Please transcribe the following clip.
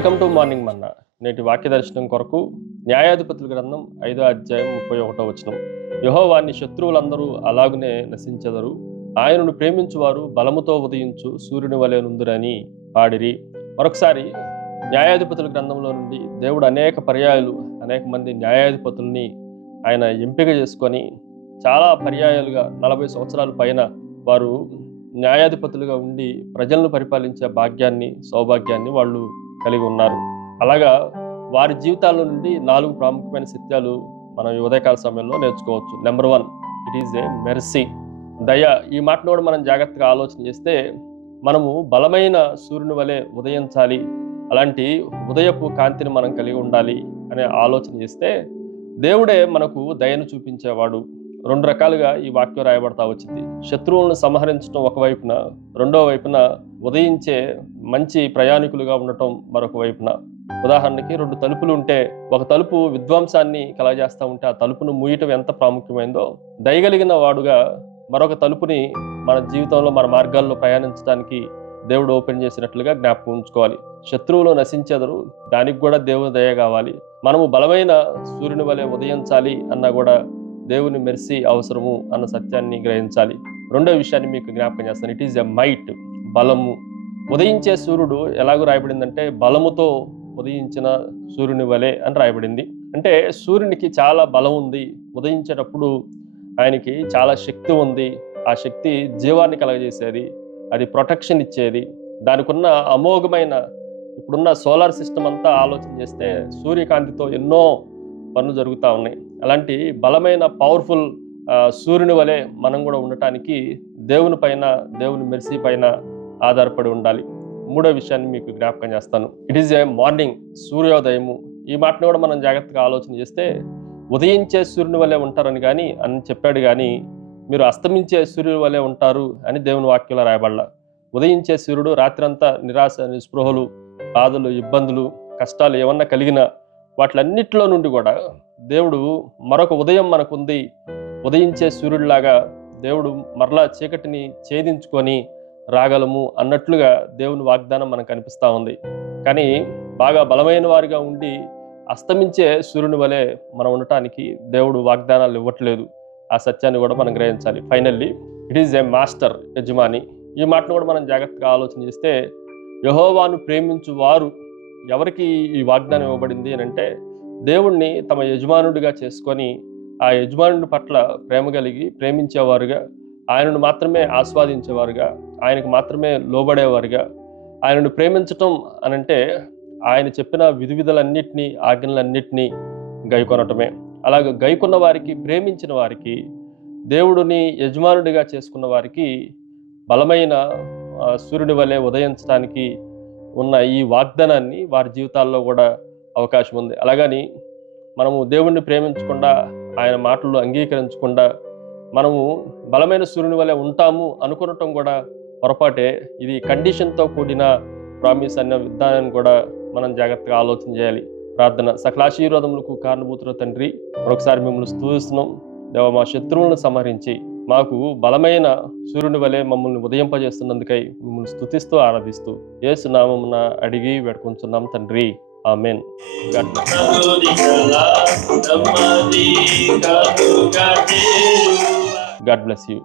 Welcome to morning మన్నా. నేటి వాక్య దర్శనం కొరకు న్యాయాధిపతుల గ్రంథం 5వ అధ్యాయం 31వ వచనం. యెహోవాని శత్రువులందరూ అలాగునే నశించెదరు, ఆయనను ప్రేమించువారు బలముతో ఉదయించు సూర్యుని వలె నుందురని పాడిరి. మరొకసారి న్యాయాధిపతుల గ్రంథంలో నుండి దేవుడు అనేక పర్యాయాలు అనేక మంది న్యాయాధిపతుల్ని ఆయన ఎంపిక చేసుకొని చాలా పర్యాయాలుగా 40 సంవత్సరాల పైన వారు న్యాయాధిపతులుగా ఉండి ప్రజలను పరిపాలించే భాగ్యాన్ని సౌభాగ్యాన్ని వాళ్ళు కలిగి ఉన్నారు. అలాగా వారి జీవితాల నుండి 4 ప్రాముఖ్యమైన సత్యాలు మనం ఈ ఉదయకాల సమయంలో నేర్చుకోవచ్చు. Number 1, it is A mercy, దయ. ఈ మాటను కూడా మనం జాగ్రత్తగా ఆలోచన చేస్తే మనము బలమైన సూర్యుని వలె ఉదయించాలి, అలాంటి ఉదయపు కాంతిని మనం కలిగి ఉండాలి అనే ఆలోచన చేస్తే దేవుడే మనకు దయను చూపించేవాడు. 2 రకాలుగా ఈ వాక్యం రాయబడతా వచ్చింది. శత్రువులను సంహరించడం ఒకవైపున, రెండో వైపున ఉదయించే మంచి ప్రయాణికులుగా ఉండటం మరొక వైపున. ఉదాహరణకి 2 తలుపులు ఉంటే ఒక తలుపు విధ్వంసాన్ని కలగజేస్తూ ఉంటే ఆ తలుపును మూయటం ఎంత ప్రాముఖ్యమైందో, దయగలిగిన వాడుగా మరొక తలుపుని మన జీవితంలో మన మార్గాల్లో ప్రయాణించడానికి దేవుడు ఓపెన్ చేసినట్లుగా జ్ఞాపకం ఉంచుకోవాలి. శత్రువులు నశించెదరు, దానికి కూడా దేవుని దయ కావాలి. మనము బలమైన సూర్యుని వలె ఉదయించాలి అన్నా కూడా దేవుని మెర్సీ అవసరము అన్న సత్యాన్ని గ్రహించాలి. రెండో విషయాన్ని మీకు జ్ఞాపకం చేస్తాను. ఇట్ ఈజ్ ఎ మైట్, బలము. ఉదయించే సూర్యుడు ఎలాగో రాయబడిందంటే బలముతో ఉదయించిన సూర్యుని వలె అని రాయబడింది. అంటే సూర్యునికి చాలా బలం ఉంది, ఉదయించేటప్పుడు ఆయనకి చాలా శక్తి ఉంది. ఆ శక్తి జీవాన్ని కలగజేసేది, అది ప్రొటెక్షన్ ఇచ్చేది. దానికి ఉన్న అమోఘమైన ఇప్పుడున్న సోలార్ సిస్టమ్ అంతా ఆలోచన చేస్తే సూర్యకాంతితో ఎన్నో పనులు జరుగుతూ ఉన్నాయి. అలాంటి బలమైన పవర్ఫుల్ సూర్యుని వలె మనం కూడా ఉండటానికి దేవుని పైన, దేవుని మెర్సీ పైన ఆధారపడి ఉండాలి. మూడో విషయాన్ని మీకు జ్ఞాపకం చేస్తాను. ఇట్ ఈజ్ ఏ మార్నింగ్, సూర్యోదయము. ఈ మాటను కూడా మనం జాగ్రత్తగా ఆలోచన చేస్తే ఉదయించే సూర్యుని వలె ఉంటారని కానీ అని చెప్పాడు, కానీ మీరు అస్తమించే సూర్యుని వలె ఉంటారు అని దేవుని వాక్యంలో రాయబడలా. ఉదయించే సూర్యుడు రాత్రంతా నిరాశ, నిస్పృహలు, బాధలు, ఇబ్బందులు, కష్టాలు ఏమన్నా కలిగిన వాటిలన్నిటిలో నుండి కూడా దేవుడు మరొక ఉదయం మనకుంది, ఉదయించే సూర్యుడిలాగా దేవుడు మరలా చీకటిని ఛేదించుకొని రాగలము అన్నట్లుగా దేవుని వాగ్దానం మనకు కనిపిస్తూ ఉంది. కానీ బాగా బలమైన వారిగా ఉండి అస్తమించే సూర్యుని వలె మనం ఉండటానికి దేవుడు వాగ్దానాలు ఇవ్వట్లేదు. ఆ సత్యాన్ని కూడా మనం గ్రహించాలి. Finally it is A master, యజమాని. ఈ మాటను కూడా మనం జాగ్రత్తగా ఆలోచన చేస్తే యెహోవాను ప్రేమించు వారు, ఎవరికి ఈ వాగ్దానం ఇవ్వబడింది అని అంటే దేవుణ్ణి తమ యజమానుడిగా చేసుకొని ఆ యజమానుడి పట్ల ప్రేమ కలిగి ప్రేమించేవారుగా, ఆయనను మాత్రమే ఆస్వాదించేవారుగా, ఆయనకు మాత్రమే లోబడేవారుగా. ఆయనను ప్రేమించటం అనంటే ఆయన చెప్పిన విధులన్నిటినీ, ఆజ్ఞలన్నిటినీ గైకొనటమే. అలాగే గైకొన్న వారికి, ప్రేమించిన వారికి, దేవుడిని యజమానుడిగా చేసుకున్న వారికి బలమైన సూర్యుడి వలె ఉదయించడానికి ఉన్న ఈ వాగ్దానాన్ని వారి జీవితాల్లో కూడా అవకాశం ఉంది. అలాగని మనము దేవుణ్ణి ప్రేమించకుండా, ఆయన మాటలు అంగీకరించకుండా మనము బలమైన సూర్యుని వలె ఉంటాము అనుకోవటం కూడా పొరపాటే. ఇది కండిషన్తో కూడిన ప్రామిస్ అనే విధానాన్ని కూడా మనం జాగ్రత్తగా ఆలోచన చేయాలి. ప్రార్థన. సకల ఆశీర్వాదములకు కారణభూతుల తండ్రి, మరొకసారి మిమ్మల్ని స్తుతిస్తున్నాం. దేవ, మా శత్రువులను సంహరించి మాకు బలమైన సూర్యుని వలె మమ్మల్ని ఉదయింపజేస్తున్నందుకై మిమ్మల్ని స్తుతిస్తూ ఆరాధిస్తూ యేసు నామమున అడిగి వేడుకొంచున్నాం తండ్రి. ఆమేన్. God bless you.